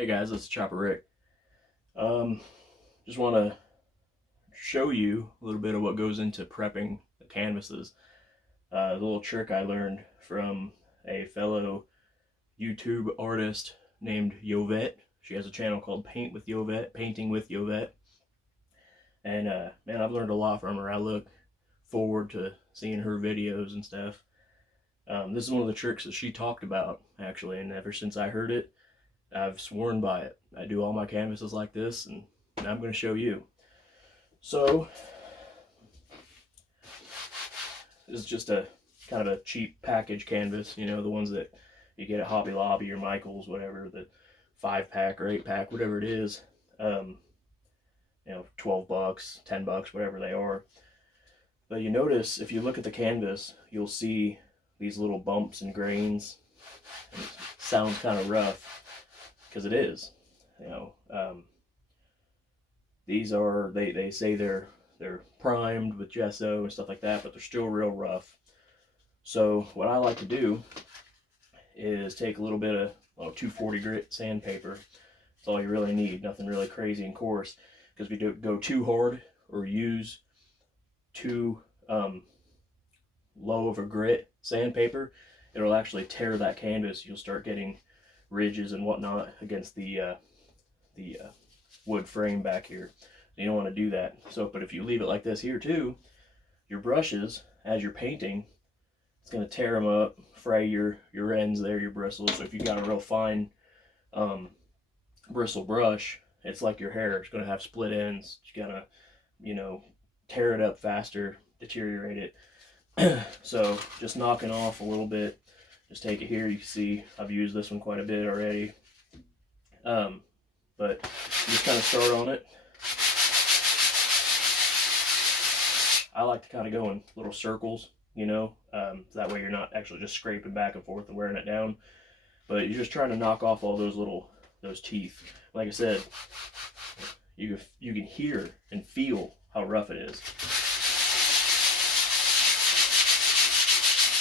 Hey guys, this is Chopper Rick. Just want to show you a little bit of what goes into prepping the canvases. The little trick I learned from a fellow YouTube artist named Yovette. She has a channel called Paint with Yovette, Painting with Yovette. And man, I've learned a lot from her. I look forward to seeing her videos and stuff. This is one of the tricks that she talked about, actually, and ever since I heard it, I've sworn by it. I do all my canvases like this, and I'm going to show you. So, this is just a kind of a cheap package canvas, you know, the ones that you get at Hobby Lobby or Michael's, whatever, the 5-pack or 8-pack, whatever it is. You know, 12 bucks, 10 bucks, whatever they are. But you notice, if you look at the canvas, you'll see these little bumps and grains. It sounds kind of rough, because it is. You know, these are, they say they're primed with gesso and stuff like that, but they're still real rough. So what I like to do is take a little bit of 240 grit sandpaper. That's all you really need, nothing really crazy and coarse, because if you go too hard or use too low of a grit sandpaper, it'll actually tear that canvas. You'll start getting ridges and whatnot against the wood frame back here. You don't want to do that. So, but if you leave it like this here too, your brushes, as you're painting, it's going to tear them up, fray your ends there, your bristles. So if you've got a real fine bristle brush, it's like your hair. It's going to have split ends. You got to, you know, tear it up faster, deteriorate it. So just knocking off a little bit. Just take it here. You can see I've used this one quite a bit already. But you just kind of start on it. I like to kind of go in little circles, you know, that way you're not actually just scraping back and forth and wearing it down. But you're just trying to knock off all those teeth. Like I said, you can hear and feel how rough it is.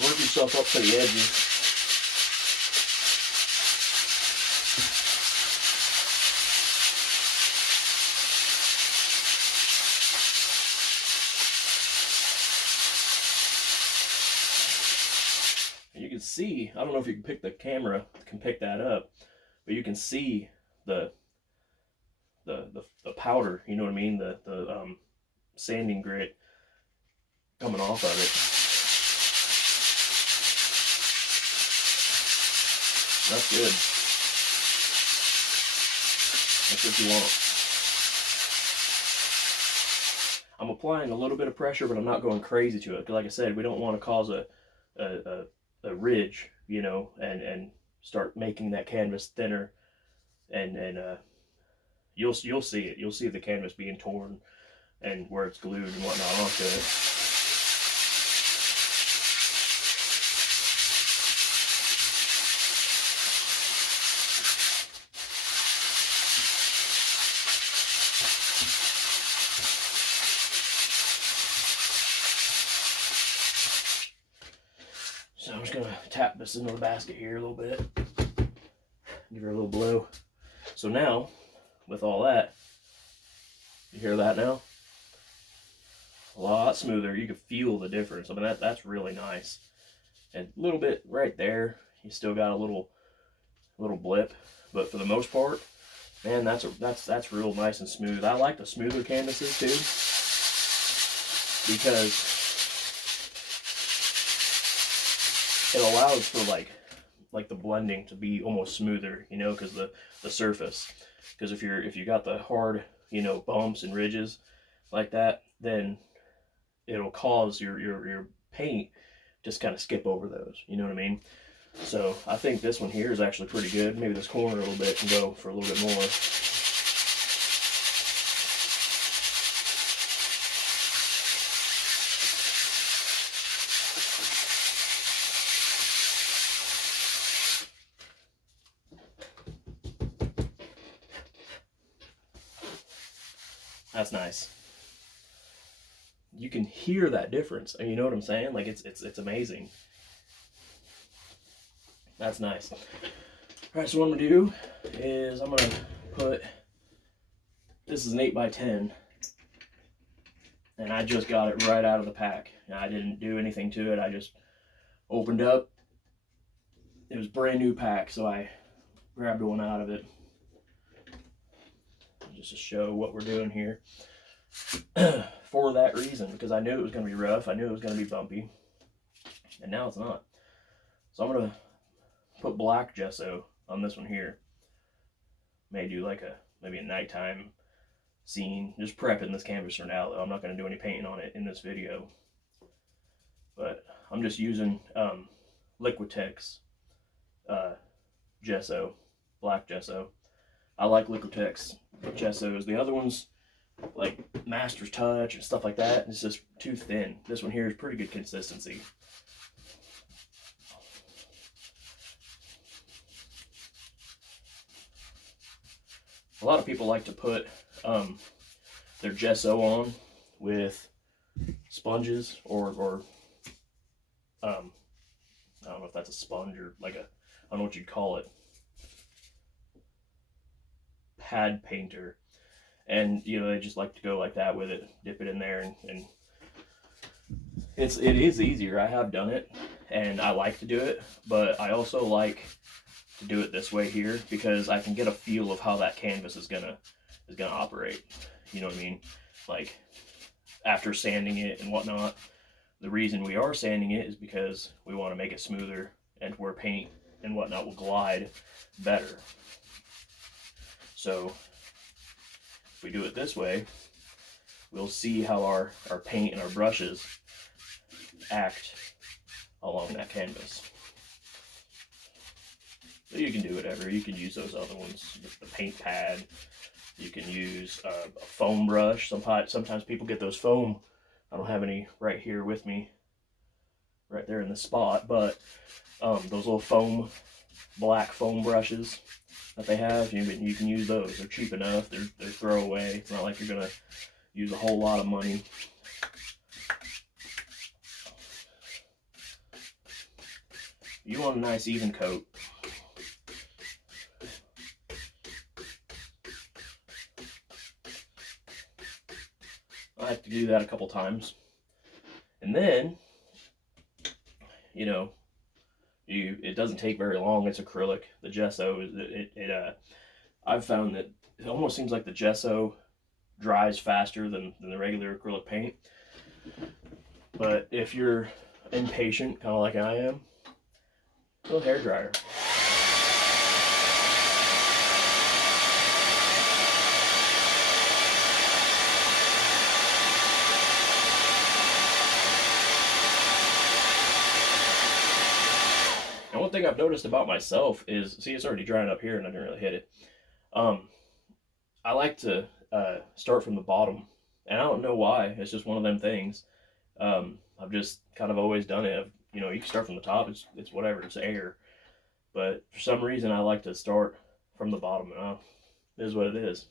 Work yourself up to the edges. You can see, I don't know if you can pick that up, but you can see the powder, you know what I mean, the sanding grit coming off of it. That's good. That's what you want. I'm applying a little bit of pressure, but I'm not going crazy to it, because like I said, we don't want to cause a ridge, you know, and start making that canvas thinner, and you'll see it. You'll see the canvas being torn and where it's glued and whatnot onto it. So I'm just gonna tap this into the basket here a little bit, give her a little blow. So now, with all that, you hear that now? A lot smoother. You can feel the difference. I mean, that's really nice. And a little bit right there, you still got a little blip, but for the most part, man, that's real nice and smooth. I like the smoother canvases too, because it allows for like the blending to be almost smoother, you know, because the surface. Because if you got the hard, you know, bumps and ridges like that, then it'll cause your paint just kind of skip over those, you know what I mean? So I think this one here is actually pretty good. Maybe this corner a little bit and go for a little bit more. That's nice. You can hear that difference. You know what I'm saying? Like it's amazing. That's nice. Alright, so what I'm going to do is I'm going to put, this is an 8x10, and I just got it right out of the pack. I didn't do anything to it, I just opened up. It was a brand new pack, so I grabbed one out of it. Just to show what we're doing here. For that reason, because I knew it was going to be rough, I knew it was going to be bumpy, and now it's not. So I'm going to put black gesso on this one here. May do like maybe a nighttime scene, just prepping this canvas for now though. I'm not going to do any painting on it in this video, but I'm just using Liquitex gesso, black gesso. I like Liquitex gessos. The other ones, like Master's Touch and stuff like that, it's just too thin. This one here is pretty good consistency. A lot of people like to put their gesso on with sponges or I don't know if that's a sponge or like I don't know what you'd call it, pad painter, and you know, they just like to go like that with it, dip it in there, and it is easier. I have done it and I like to do it, but I also like to do it this way here because I can get a feel of how that canvas is gonna operate. You know what I mean? Like after sanding it and whatnot. The reason we are sanding it is because we want to make it smoother and where paint and whatnot will glide better. So if we do it this way, we'll see how our paint and our brushes act along that canvas. So you can do whatever. You can use those other ones, the paint pad. You can use a foam brush. Sometimes people get those foam. I don't have any right here with me, right there in the spot, but those little black foam brushes that they have, you can use those. They're cheap enough. They're throwaway. It's not like you're gonna use a whole lot of money. You want a nice even coat. I have to do that a couple times, and then you know, it doesn't take very long. It's acrylic. The gesso I've found that it almost seems like the gesso dries faster than the regular acrylic paint. But if you're impatient, kind of like I am, a little hair dryer. And one thing I've noticed about myself is, see, it's already drying up here and I didn't really hit it. I like to start from the bottom, and I don't know why. It's just one of them things. I've just kind of always done it. You know, you can start from the top. It's whatever. It's air. But for some reason, I like to start from the bottom. And it is what it is.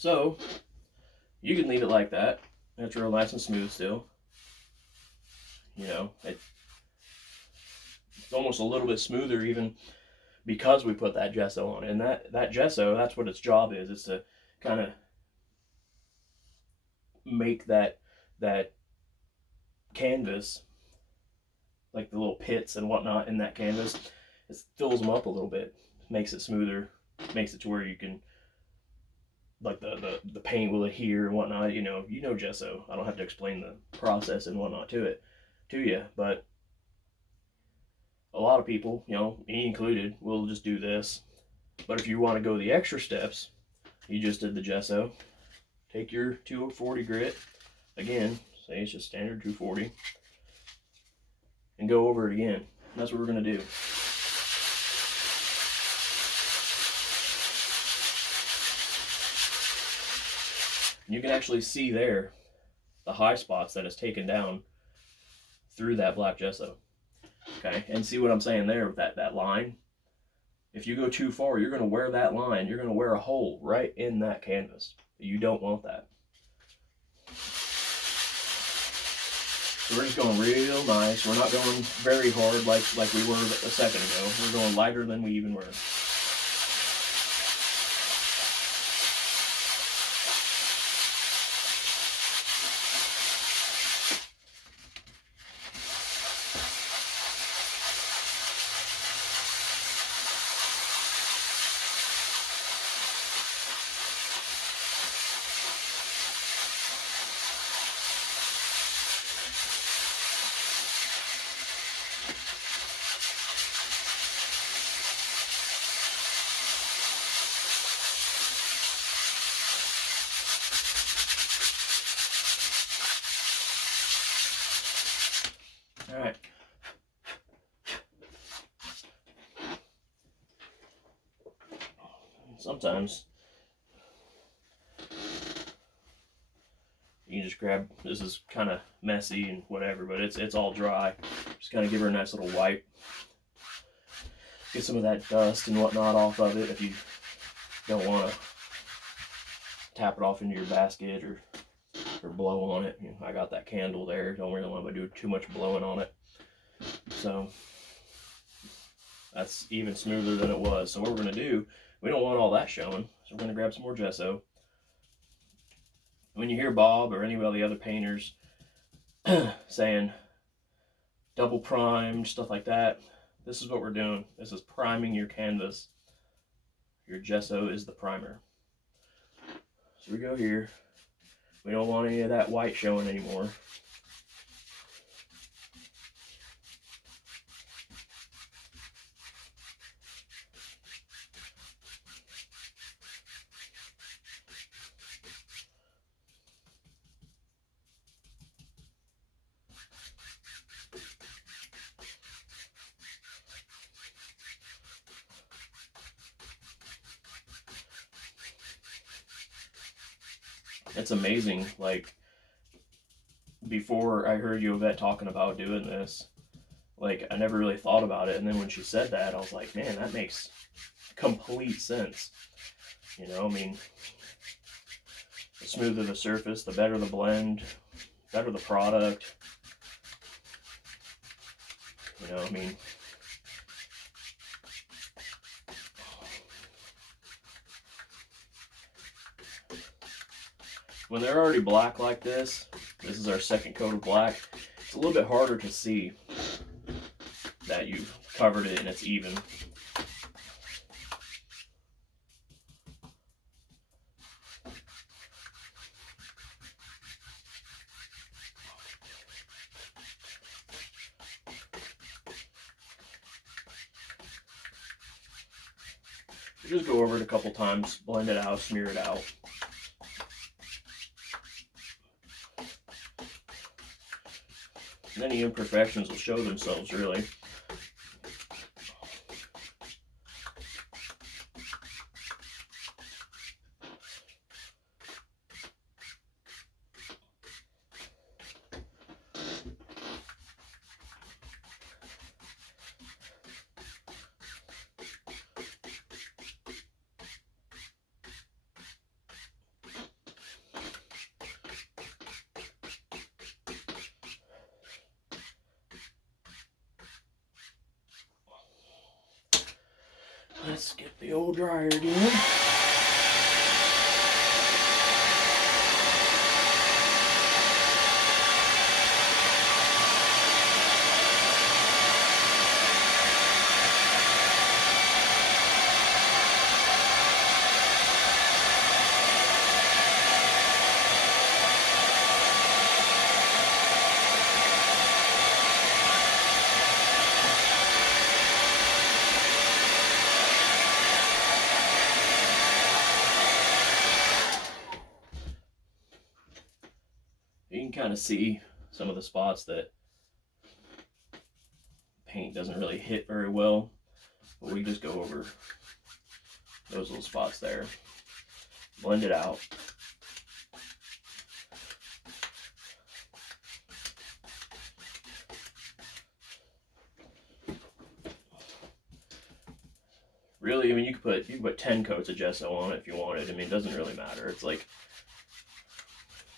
So you can leave it like that. It's real nice and smooth still. You know, it's almost a little bit smoother even because we put that gesso on it. And that gesso, that's what its job is. It's to kind of make that canvas, like the little pits and whatnot in that canvas, it fills them up a little bit, makes it smoother, makes it to where you can, like the paint will adhere and whatnot. You know gesso. I don't have to explain the process and whatnot to you, but a lot of people, you know, me included, will just do this. But if you want to go the extra steps, you just did the gesso, take your 240 grit, again, say it's just standard 240, and go over it again. That's what we're going to do. You can actually see there the high spots that it's taken down through that black gesso. Okay, and see what I'm saying there with that line? If you go too far, you're going to wear that line. You're going to wear a hole right in that canvas. You don't want that. So we're just going real nice. We're not going very hard like we were a second ago. We're going lighter than we even were. All right. Sometimes you can just grab, this is kind of messy and whatever, but it's all dry. Just kind of give her a nice little wipe. Get some of that dust and whatnot off of it if you don't want to tap it off into your basket or blow on it. You know, I got that candle there. Don't really want to do too much blowing on it. So that's even smoother than it was. So what we're going to do, we don't want all that showing. So we're going to grab some more gesso. When you hear Bob or any of the other painters saying double primed, stuff like that, this is what we're doing. This is priming your canvas. Your gesso is the primer. So we go here. We don't want any of that white showing anymore. It's amazing, like, before I heard you, Yvette, talking about doing this, like, I never really thought about it, and then when she said that, I was like, man, that makes complete sense. You know, I mean, the smoother the surface, the better the blend, better the product. You know, I mean, when they're already black like this is our second coat of black, it's a little bit harder to see that you've covered it and it's even. Just go over it a couple times, blend it out, smear it out. And any imperfections will show themselves, really. Let's get the old dryer again. kind of see some of the spots that paint doesn't really hit very well. But we just go over those little spots there, blend it out. Really, I mean, you could put 10 coats of gesso on it if you wanted. I mean, it doesn't really matter. It's like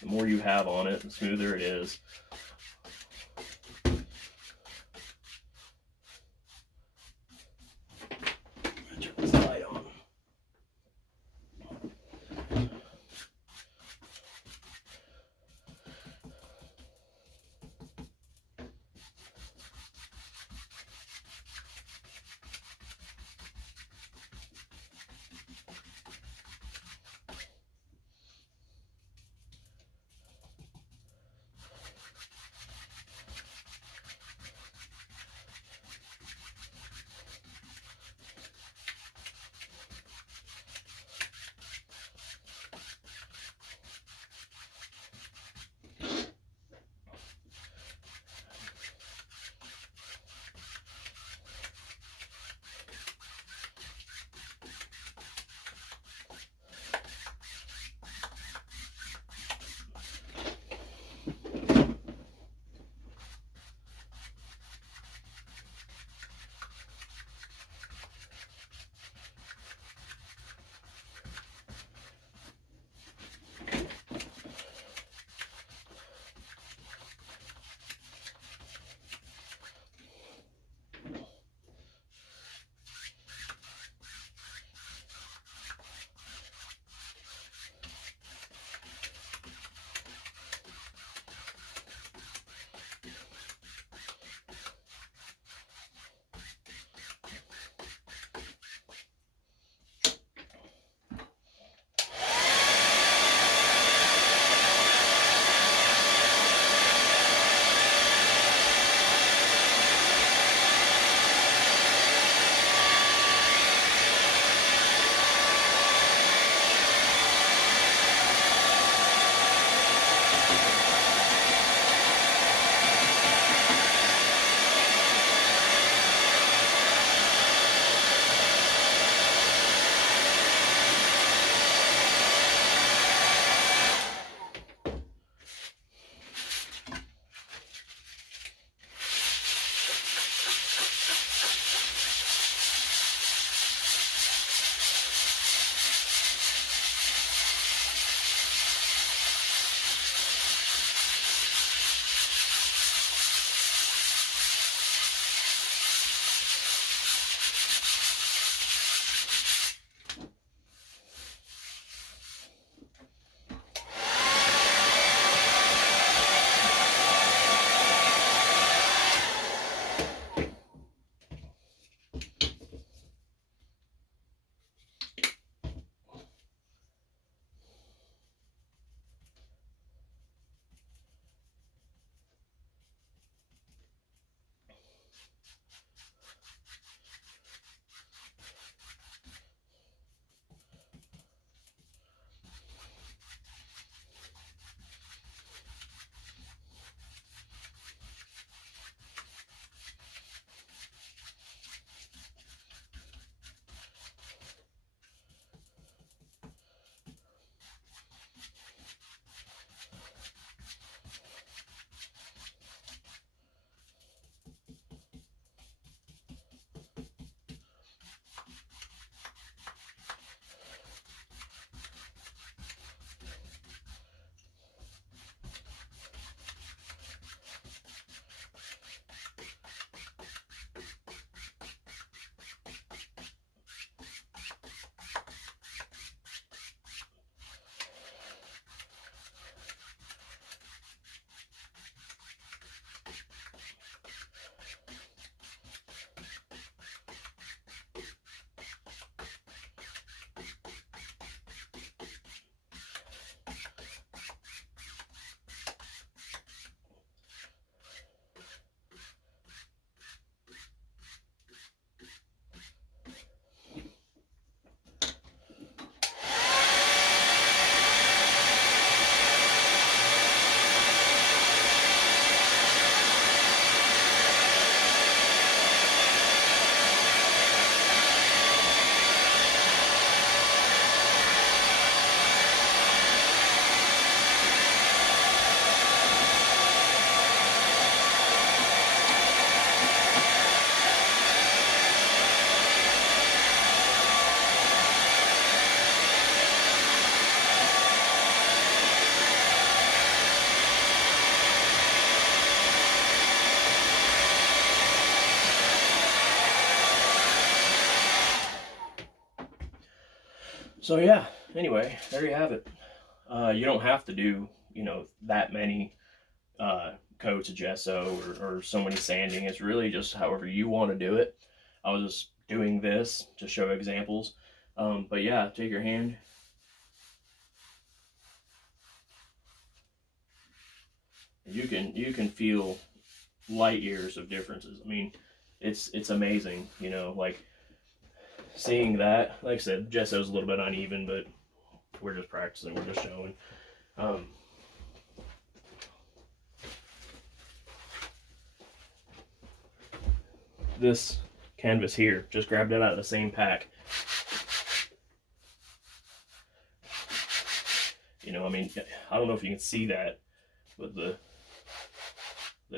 the more you have on it, the smoother it is. Turn this light on. So yeah, anyway, there you have it. You don't have to do, that many coats of gesso or so many sanding. It's really just however you want to do it. I was just doing this to show examples. But yeah, take your hand. You can feel light years of differences. I mean, it's amazing, like seeing that. Like I said, gesso's a little bit uneven, but we're just practicing, we're just showing. Um, this canvas here, just grabbed it out of the same pack. I mean, I don't know if you can see that, but the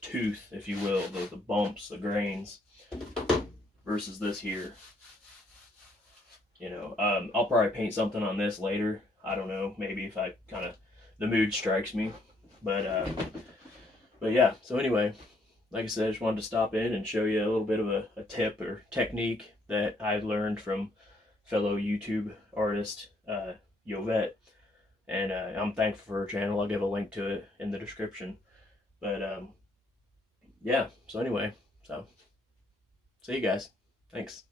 tooth, if you will, the bumps, the grains, versus this here. I'll probably paint something on this later. I don't know, maybe if I kind of the mood strikes me, but yeah. So anyway, like I said, I just wanted to stop in and show you a little bit of a tip or technique that I learned from fellow YouTube artist Yovette, and I'm thankful for her channel. I'll give a link to it in the description. But yeah. So anyway, so see you guys. Thanks.